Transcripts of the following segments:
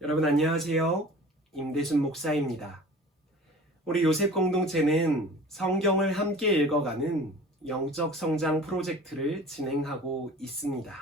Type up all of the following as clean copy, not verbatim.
여러분 안녕하세요. 임대순 목사입니다. 우리 요셉 공동체는 성경을 함께 읽어가는 영적 성장 프로젝트를 진행하고 있습니다.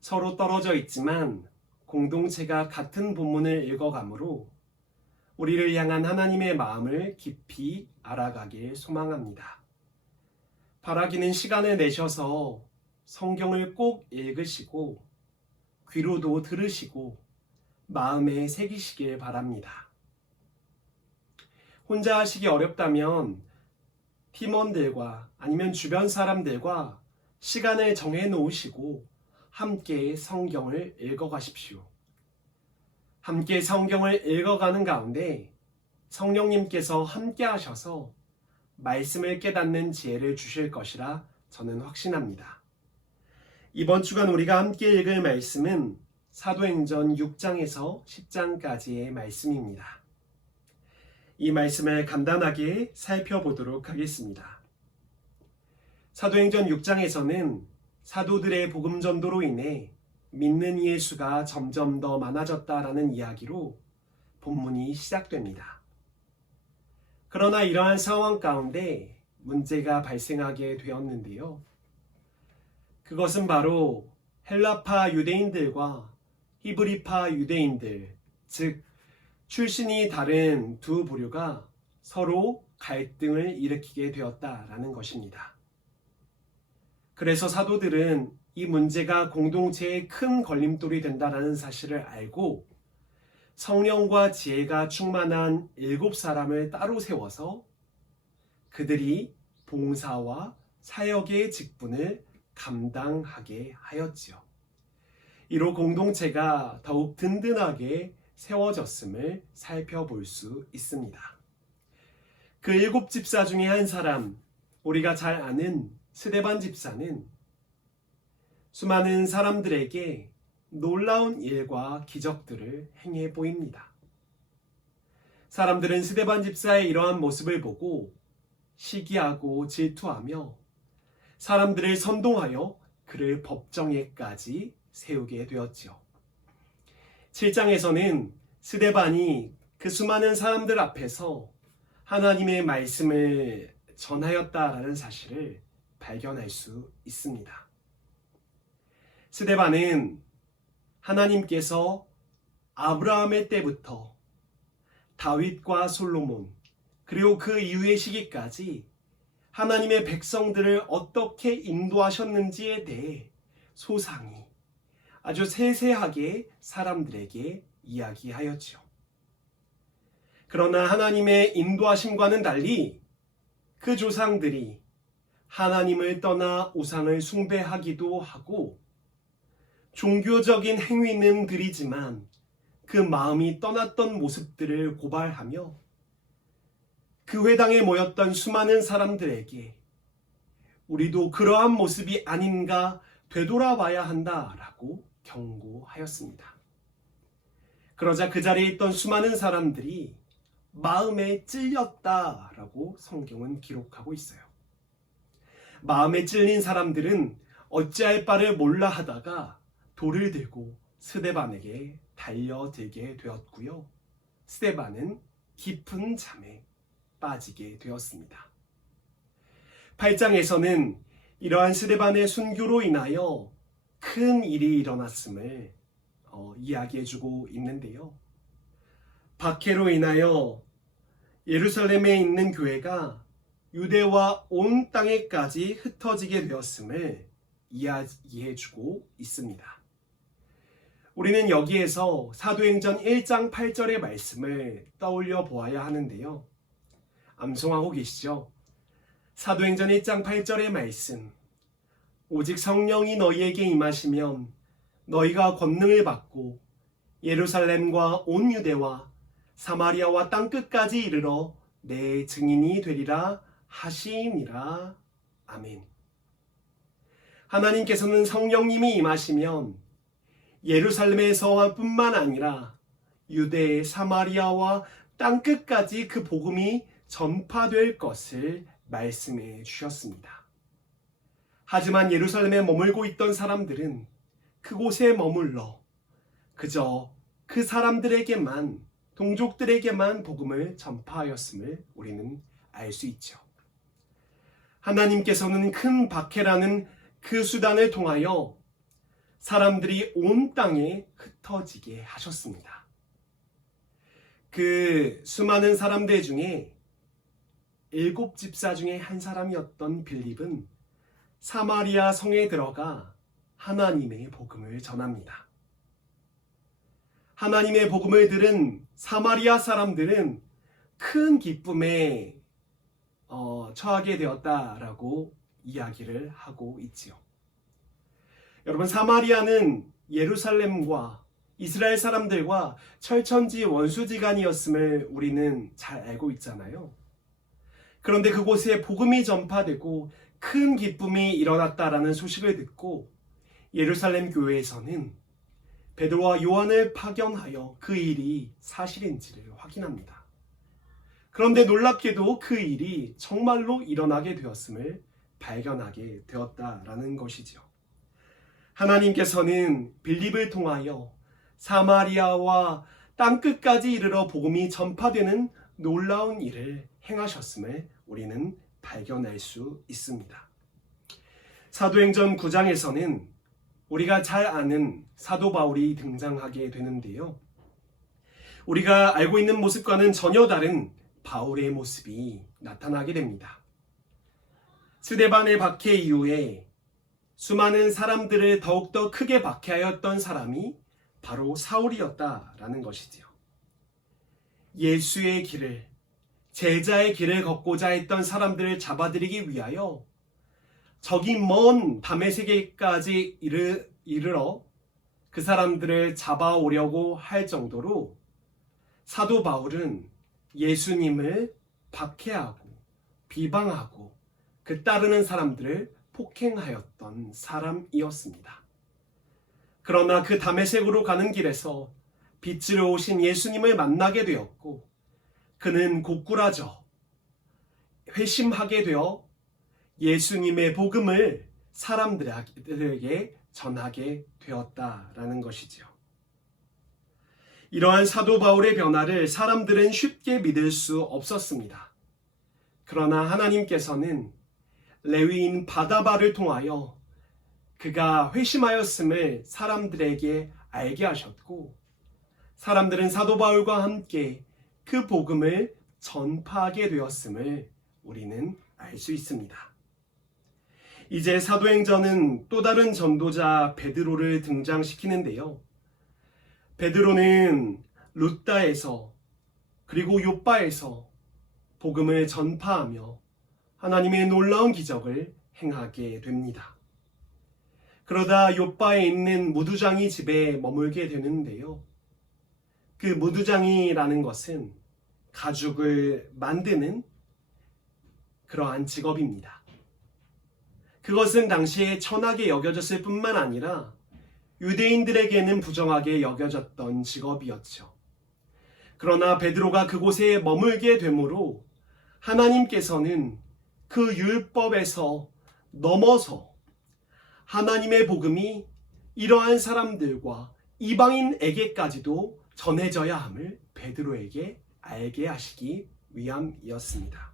서로 떨어져 있지만 공동체가 같은 본문을 읽어가므로 우리를 향한 하나님의 마음을 깊이 알아가길 소망합니다. 바라기는 시간을 내셔서 성경을 꼭 읽으시고 귀로도 들으시고 마음에 새기시길 바랍니다. 혼자 하시기 어렵다면 팀원들과 아니면 주변 사람들과 시간을 정해 놓으시고 함께 성경을 읽어가십시오. 함께 성경을 읽어가는 가운데 성령님께서 함께 하셔서 말씀을 깨닫는 지혜를 주실 것이라 저는 확신합니다. 이번 주간 우리가 함께 읽을 말씀은 사도행전 6장에서 10장까지의 말씀입니다. 이 말씀을 간단하게 살펴보도록 하겠습니다. 사도행전 6장에서는 사도들의 복음 전도로 인해 믿는 이의 수가 점점 더 많아졌다라는 이야기로 본문이 시작됩니다. 그러나 이러한 상황 가운데 문제가 발생하게 되었는데요. 그것은 바로 헬라파 유대인들과 히브리파 유대인들, 즉 출신이 다른 두 부류가 서로 갈등을 일으키게 되었다라는 것입니다. 그래서 사도들은 이 문제가 공동체의 큰 걸림돌이 된다라는 사실을 알고 성령과 지혜가 충만한 7사람을 따로 세워서 그들이 봉사와 사역의 직분을 감당하게 하였지요. 이로 공동체가 더욱 든든하게 세워졌음을 살펴볼 수 있습니다. 그 7집사 중에 한 사람, 우리가 잘 아는 스데반 집사는 수많은 사람들에게 놀라운 일과 기적들을 행해 보입니다. 사람들은 스데반 집사의 이러한 모습을 보고 시기하고 질투하며 사람들을 선동하여 그를 법정에까지 세우게 되었지요. 7장에서는 스데반이 그 수많은 사람들 앞에서 하나님의 말씀을 전하였다라는 사실을 발견할 수 있습니다. 스데반은 하나님께서 아브라함의 때부터 다윗과 솔로몬 그리고 그 이후의 시기까지 하나님의 백성들을 어떻게 인도하셨는지에 대해 소상히 아주 세세하게 사람들에게 이야기하였지요. 그러나 하나님의 인도하심과는 달리 그 조상들이 하나님을 떠나 우상을 숭배하기도 하고 종교적인 행위는 드리지만 그 마음이 떠났던 모습들을 고발하며 그 회당에 모였던 수많은 사람들에게 우리도 그러한 모습이 아닌가 되돌아봐야 한다라고 경고하였습니다. 그러자 그 자리에 있던 수많은 사람들이 마음에 찔렸다라고 성경은 기록하고 있어요. 마음에 찔린 사람들은 어찌할 바를 몰라 하다가 돌을 들고 스데반에게 달려들게 되었고요. 스데반은 깊은 잠에 빠지게 되었습니다. 8장에서는 이러한 스데반의 순교로 인하여 큰 일이 일어났음을 이야기해주고 있는데요. 박해로 인하여 예루살렘에 있는 교회가 유대와 온 땅에까지 흩어지게 되었음을 이야기해주고 있습니다. 우리는 여기에서 사도행전 1장 8절의 말씀을 떠올려 보아야 하는데요. 암송하고 계시죠? 사도행전 1장 8절의 말씀. 오직 성령이 너희에게 임하시면 너희가 권능을 받고 예루살렘과 온 유대와 사마리아와 땅끝까지 이르러 내 증인이 되리라 하시니라. 아멘. 하나님께서는 성령님이 임하시면 예루살렘에서 뿐만 아니라 유대, 사마리아와 땅끝까지 그 복음이 전파될 것을 말씀해 주셨습니다. 하지만 예루살렘에 머물고 있던 사람들은 그곳에 머물러 그저 그 사람들에게만, 동족들에게만 복음을 전파하였음을 우리는 알 수 있죠. 하나님께서는 큰 박해라는 그 수단을 통하여 사람들이 온 땅에 흩어지게 하셨습니다. 그 수많은 사람들 중에 7집사 중에 한 사람이었던 빌립은 사마리아 성에 들어가 하나님의 복음을 전합니다. 하나님의 복음을 들은 사마리아 사람들은 큰 기쁨에 처하게 되었다라고 이야기를 하고 있지요. 여러분, 사마리아는 예루살렘과 이스라엘 사람들과 철천지 원수지간이었음을 우리는 잘 알고 있잖아요. 그런데 그곳에 복음이 전파되고 큰 기쁨이 일어났다라는 소식을 듣고 예루살렘 교회에서는 베드로와 요한을 파견하여 그 일이 사실인지를 확인합니다. 그런데 놀랍게도 그 일이 정말로 일어나게 되었음을 발견하게 되었다라는 것이죠. 하나님께서는 빌립을 통하여 사마리아와 땅끝까지 이르러 복음이 전파되는 놀라운 일을 행하셨음을 우리는 발견할 수 있습니다. 사도행전 9장에서는 우리가 잘 아는 사도 바울이 등장하게 되는데요. 우리가 알고 있는 모습과는 전혀 다른 바울의 모습이 나타나게 됩니다. 스데반의 박해 이후에 수많은 사람들을 더욱더 크게 박해하였던 사람이 바로 사울이었다라는 것이지요. 예수의 길을, 제자의 길을 걷고자 했던 사람들을 잡아들이기 위하여 저기 먼 다메섹에까지 이르러 그 사람들을 잡아오려고 할 정도로 사도 바울은 예수님을 박해하고 비방하고 그 따르는 사람들을 폭행하였던 사람이었습니다. 그러나 그 다메섹으로 가는 길에서 빛으로 오신 예수님을 만나게 되었고 그는 고꾸라져 회심하게 되어 예수님의 복음을 사람들에게 전하게 되었다라는 것이지요. 이러한 사도 바울의 변화를 사람들은 쉽게 믿을 수 없었습니다. 그러나 하나님께서는 레위인 바다바를 통하여 그가 회심하였음을 사람들에게 알게 하셨고 사람들은 사도 바울과 함께 그 복음을 전파하게 되었음을 우리는 알 수 있습니다. 이제 사도행전은 또 다른 전도자 베드로를 등장시키는데요. 베드로는 룻다에서 그리고 욥바에서 복음을 전파하며 하나님의 놀라운 기적을 행하게 됩니다. 그러다 욥바에 있는 무두장이 집에 머물게 되는데요. 그 무두장이라는 것은 가죽을 만드는 그러한 직업입니다. 그것은 당시에 천하게 여겨졌을 뿐만 아니라 유대인들에게는 부정하게 여겨졌던 직업이었죠. 그러나 베드로가 그곳에 머물게 되므로 하나님께서는 그 율법에서 넘어서 하나님의 복음이 이러한 사람들과 이방인에게까지도 전해져야 함을 베드로에게 알게 하시기 위함이었습니다.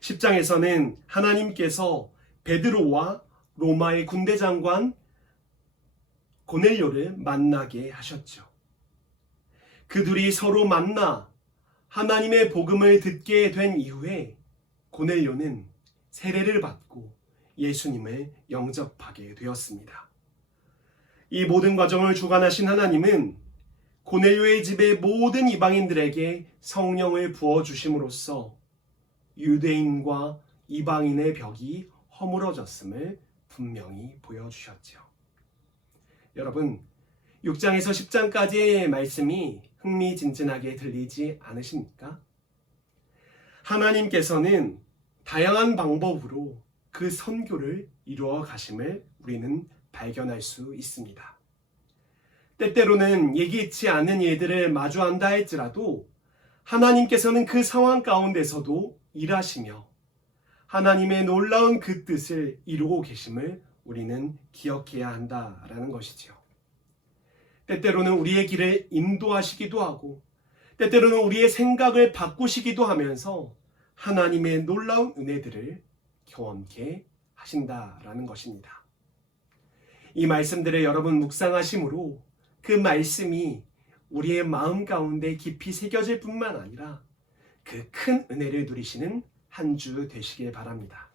10장에서는 하나님께서 베드로와 로마의 군대 장관 고넬료를 만나게 하셨죠. 그들이 서로 만나 하나님의 복음을 듣게 된 이후에 고넬료는 세례를 받고 예수님을 영접하게 되었습니다. 이 모든 과정을 주관하신 하나님은 고넬료의 집의 모든 이방인들에게 성령을 부어주심으로써 유대인과 이방인의 벽이 허물어졌음을 분명히 보여주셨죠. 여러분, 6장에서 10장까지의 말씀이 흥미진진하게 들리지 않으십니까? 하나님께서는 다양한 방법으로 그 선교를 이루어 가심을 우리는 발견할 수 있습니다. 때때로는 예기치 않은 일들을 마주한다 할지라도 하나님께서는 그 상황 가운데서도 일하시며 하나님의 놀라운 그 뜻을 이루고 계심을 우리는 기억해야 한다라는 것이지요. 때때로는 우리의 길을 인도하시기도 하고 때때로는 우리의 생각을 바꾸시기도 하면서 하나님의 놀라운 은혜들을 경험케 하신다라는 것입니다. 이 말씀들을 여러분 묵상하심으로 그 말씀이 우리의 마음 가운데 깊이 새겨질 뿐만 아니라 그 큰 은혜를 누리시는 한 주 되시길 바랍니다.